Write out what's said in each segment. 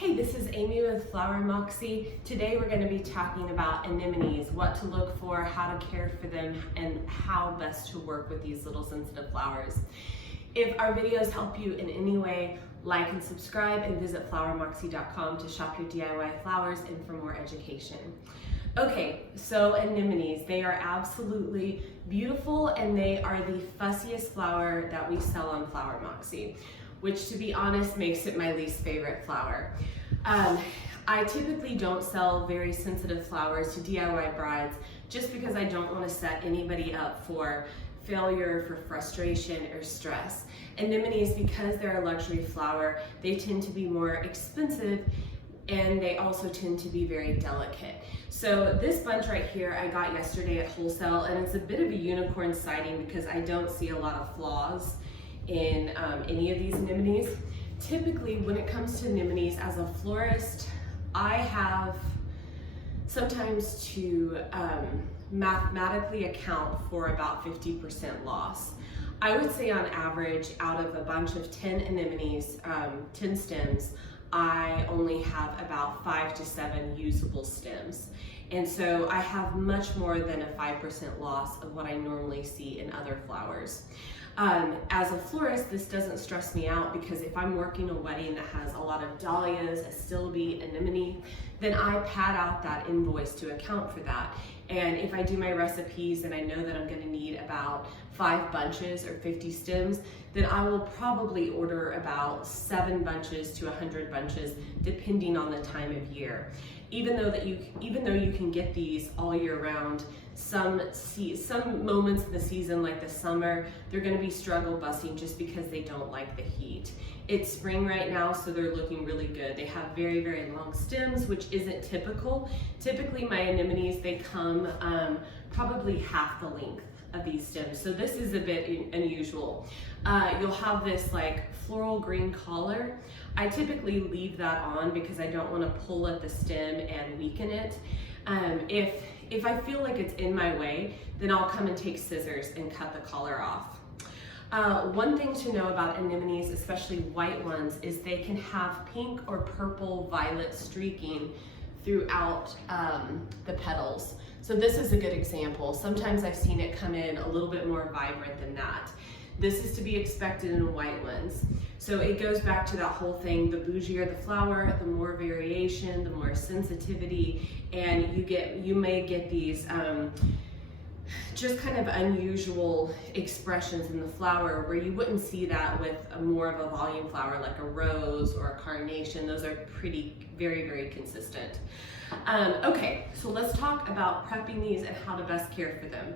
Hey, this is Amy with Flower Moxie. Today we're going to be talking about anemones, what to look for, how to care for them, and how best to work with these little sensitive flowers. If our videos help you in any way, like and subscribe, and visit flowermoxie.com to shop your DIY flowers and for more education. Okay, so anemones, they are absolutely beautiful and they are the fussiest flower that we sell on Flower Moxie, which to be honest makes it my least favorite flower. I typically don't sell very sensitive flowers to DIY brides just because I don't want to set anybody up for failure, for frustration or stress. Anemones, because they're a luxury flower, they tend to be more expensive and they also tend to be very delicate. So this bunch right here I got yesterday at wholesale, and it's a bit of a unicorn sighting because I don't see a lot of flaws in any of these anemones. Typically, when it comes to anemones, as a florist, I have sometimes to mathematically account for about 50% loss. I would say on average, out of a bunch of 10 anemones, 10 stems, I only have about 5 to 7 usable stems. And so I have much more than a 5% loss of what I normally see in other flowers. As a florist, this doesn't stress me out because if I'm working a wedding that has a lot of dahlias, astilbe, anemone, then I pad out that invoice to account for that. And if I do my recipes and I know that I'm going to need about 5 bunches or 50 stems, then I will probably order about 7 bunches to 100 bunches depending on the time of year. Even though you can get these all year round, some moments in the season like the summer, they're going to be struggle busting just because they don't like the heat. It's spring right now, so they're looking really good. They have very, very long stems, which isn't typical. Typically my anemones, they come probably half the length of these stems, so this is a bit unusual. You'll have this like floral green collar. I typically leave that on because I don't want to pull at the stem and weaken it. If I feel like it's in my way, then I'll come and take scissors and cut the collar off. One thing to know about anemones, especially white ones, is they can have pink or purple violet streaking throughout the petals. So this is a good example. Sometimes I've seen it come in a little bit more vibrant than that. This is to be expected in white ones. So it goes back to that whole thing, the bougier the flower, the more variation, the more sensitivity, and you may get these just kind of unusual expressions in the flower where you wouldn't see that with more of a volume flower like a rose or a carnation. Those are very, very consistent. Okay, so let's talk about prepping these and how to best care for them.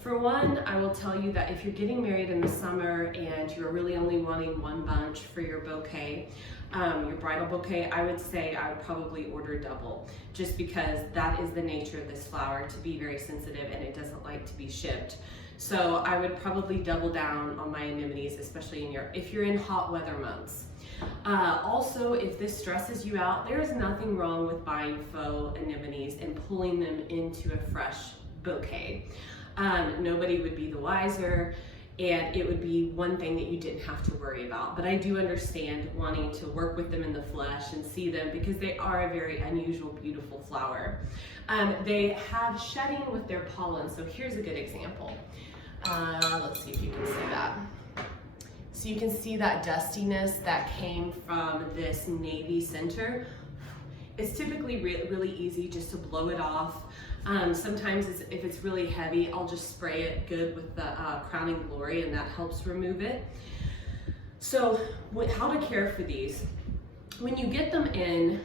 For one, I will tell you that if you're getting married in the summer and you're really only wanting 1 bunch for your bouquet, your bridal bouquet, I would say I would probably order double, just because that is the nature of this flower, to be very sensitive and it doesn't like to be shipped. So I would probably double down on my anemones, especially if you're in hot weather months. Also, if this stresses you out, there is nothing wrong with buying faux anemones and pulling them into a fresh bouquet. Nobody would be the wiser, and it would be one thing that you didn't have to worry about. But I do understand wanting to work with them in the flesh and see them because they are a very unusual, beautiful flower. They have shedding with their pollen, so here's a good example. Let's see if you can see that. So you can see that dustiness that came from this navy center. It's typically really easy just to blow it off. Sometimes if it's really heavy, I'll just spray it good with the Crowning Glory and that helps remove it. So how to care for these. When you get them in,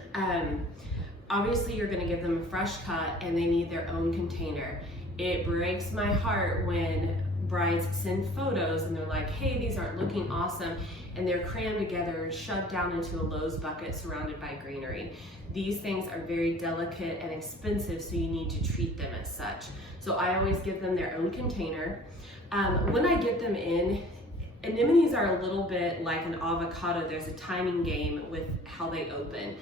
obviously you're gonna give them a fresh cut and they need their own container. It breaks my heart when brides send photos and they're like, hey, these aren't looking awesome, and they're crammed together and shoved down into a Lowe's bucket surrounded by greenery. These things are very delicate and expensive, so you need to treat them as such. So I always give them their own container. When I get them in, anemones are a little bit like an avocado. There's a timing game with how they open.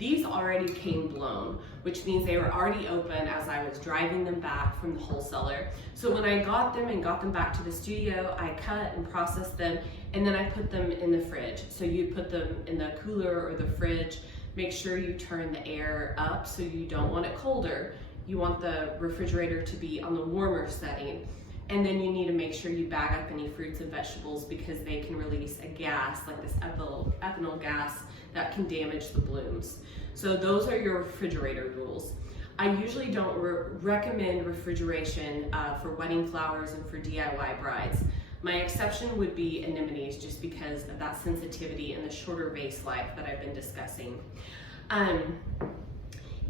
These already came blown, which means they were already open as I was driving them back from the wholesaler. So when I got them and got them back to the studio, I cut and processed them, and then I put them in the fridge. So you put them in the cooler or the fridge make sure you turn the air up, so you don't want it colder. You want the refrigerator to be on the warmer setting. And then you need to make sure you bag up any fruits and vegetables, because they can release a gas, like this ethanol gas, that can damage the blooms. So those are your refrigerator rules. I usually don't recommend refrigeration for wedding flowers and for DIY brides. My exception would be anemones, just because of that sensitivity and the shorter vase life that I've been discussing.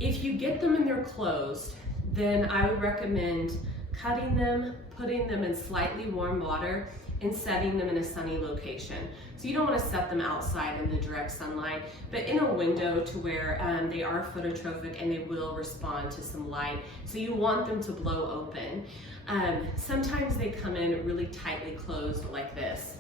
If you get them and they're closed, then I would recommend cutting them, putting them in slightly warm water, and setting them in a sunny location. So you don't want to set them outside in the direct sunlight, but in a window to where they are phototrophic and they will respond to some light. So you want them to blow open. Sometimes they come in really tightly closed like this.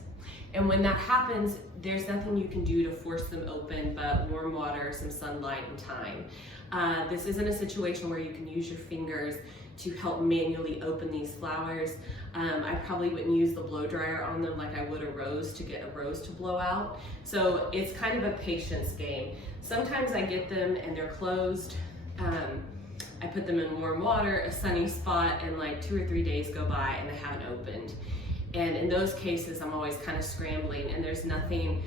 And when that happens, there's nothing you can do to force them open but warm water, some sunlight, and time. This isn't a situation where you can use your fingers to help manually open these flowers. I probably wouldn't use the blow dryer on them like I would a rose to get a rose to blow out. So it's kind of a patience game. Sometimes I get them and they're closed. I put them in warm water, a sunny spot, and like 2 or 3 days go by and they haven't opened. And in those cases, I'm always kind of scrambling, and there's nothing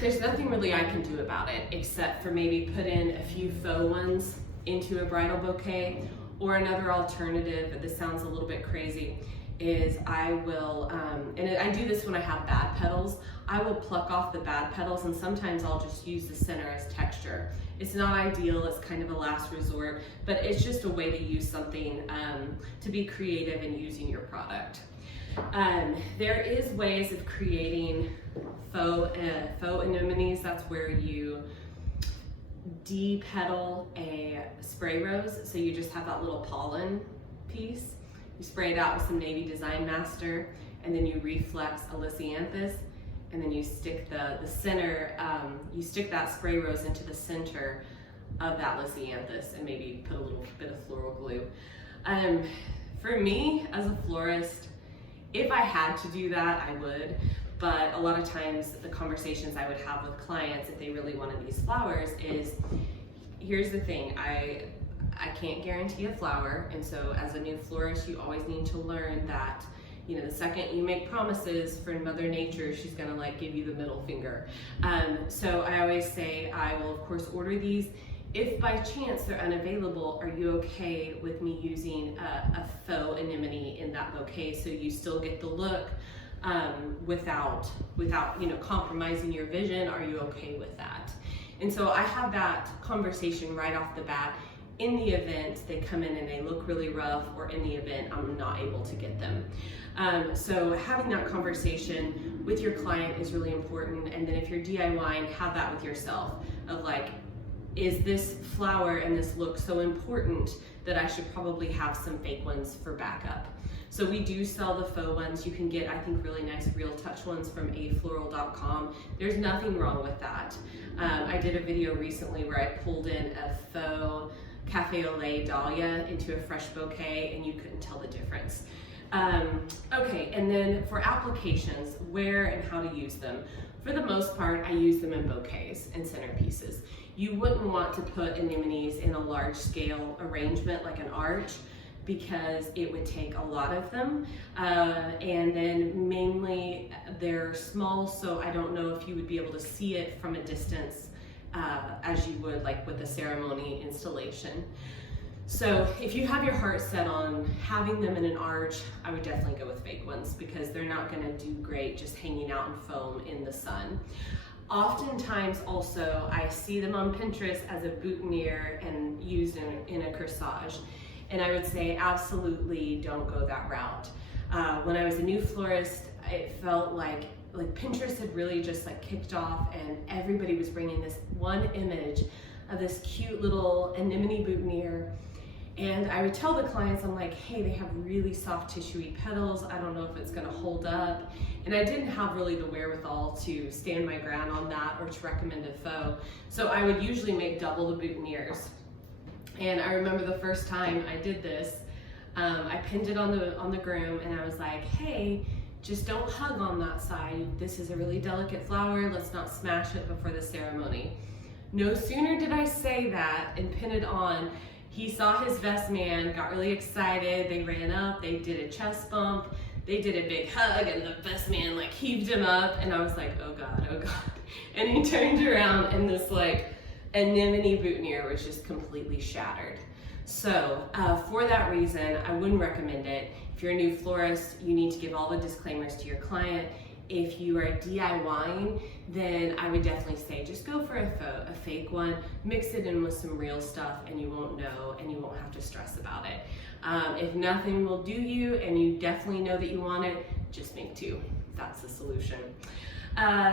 really I can do about it, except for maybe put in a few faux ones into a bridal bouquet. Or another alternative, but this sounds a little bit crazy, is I will, and I do this when I have bad petals, I will pluck off the bad petals, and sometimes I'll just use the center as texture. It's not ideal, it's kind of a last resort, but it's just a way to use something to be creative in using your product. There is ways of creating faux anemones. That's where you de-petal a spray rose, so you just have that little pollen piece. You spray it out with some Navy Design Master, and then you reflex a lisianthus, and then you stick the center, you stick that spray rose into the center of that lisianthus, and maybe put a little bit of floral glue. For me, as a florist, if I had to do that, I would. But a lot of times the conversations I would have with clients, if they really wanted these flowers, is, here's the thing, I can't guarantee a flower, and so as a new florist, you always need to learn that, you know, the second you make promises for Mother Nature, she's gonna like give you the middle finger. So I always say, I will of course order these. If by chance they're unavailable, are you okay with me using a faux anemone in that bouquet, so you still get the look without you know, compromising your vision? Are you okay with that? And so I have that conversation right off the bat. In the event they come in and they look really rough, or in the event I'm not able to get them. So having that conversation with your client is really important. And then if you're DIYing, have that with yourself, of like, is this flower and this look so important that I should probably have some fake ones for backup? So we do sell the faux ones. You can get, I think, really nice Real Touch ones from afloral.com. There's nothing wrong with that. I did a video recently where I pulled in a faux cafe au lait dahlia into a fresh bouquet, and you couldn't tell the difference. Okay, and then for applications, where and how to use them. For the most part, I use them in bouquets and centerpieces. You wouldn't want to put anemones in a large scale arrangement like an arch, because it would take a lot of them, and then mainly they're small, so I don't know if you would be able to see it from a distance as you would like with a ceremony installation. So if you have your heart set on having them in an arch, I would definitely go with fake ones, because they're not going to do great just hanging out in foam in the sun. Oftentimes also I see them on Pinterest as a boutonniere and used in a corsage. And I would say absolutely don't go that route. When I was a new florist, it felt like Pinterest had really just like kicked off, and everybody was bringing this one image of this cute little anemone boutonniere. And I would tell the clients, I'm like, hey, they have really soft tissuey petals. I don't know if it's gonna hold up. And I didn't have really the wherewithal to stand my ground on that or to recommend a faux. So I would usually make double the boutonnieres. And I remember the first time I did this, I pinned it on the groom, and I was like, hey, just don't hug on that side. This is a really delicate flower. Let's not smash it before the ceremony. No sooner did I say that and pin it on, he saw his best man, got really excited, they ran up, they did a chest bump, they did a big hug, and the best man like heaved him up, and I was like, oh God, oh God. And he turned around and this like anemone boutonniere was just completely shattered. So for that reason, I wouldn't recommend it. If you're a new florist, you need to give all the disclaimers to your client. If you are DIYing, then I would definitely say just go for a fake one, mix it in with some real stuff, and you won't know and you won't have to stress about it. If nothing will do you and you definitely know that you want it, just make two. That's the solution.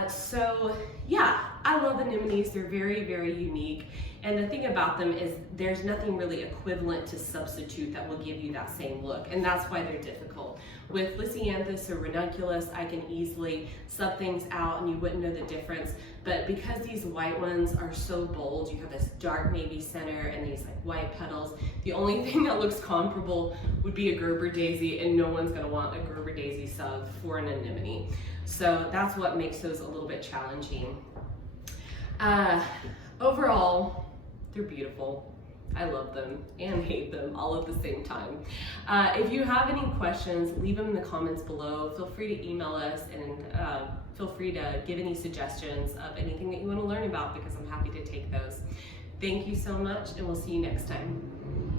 So yeah, I love anemones. They're very, very unique. And the thing about them is there's nothing really equivalent to substitute that will give you that same look. And that's why they're difficult. With Lisianthus or ranunculus, I can easily sub things out and you wouldn't know the difference. But because these white ones are so bold, you have this dark navy center and these like white petals, the only thing that looks comparable would be a Gerber daisy, and no one's gonna want a Gerber daisy sub for an anemone. So that's what makes those a little bit challenging. Overall, they're beautiful. I love them and hate them all at the same time. If you have any questions, leave them in the comments below. Feel free to email us, and feel free to give any suggestions of anything that you want to learn about, because I'm happy to take those. Thank you so much, and we'll see you next time.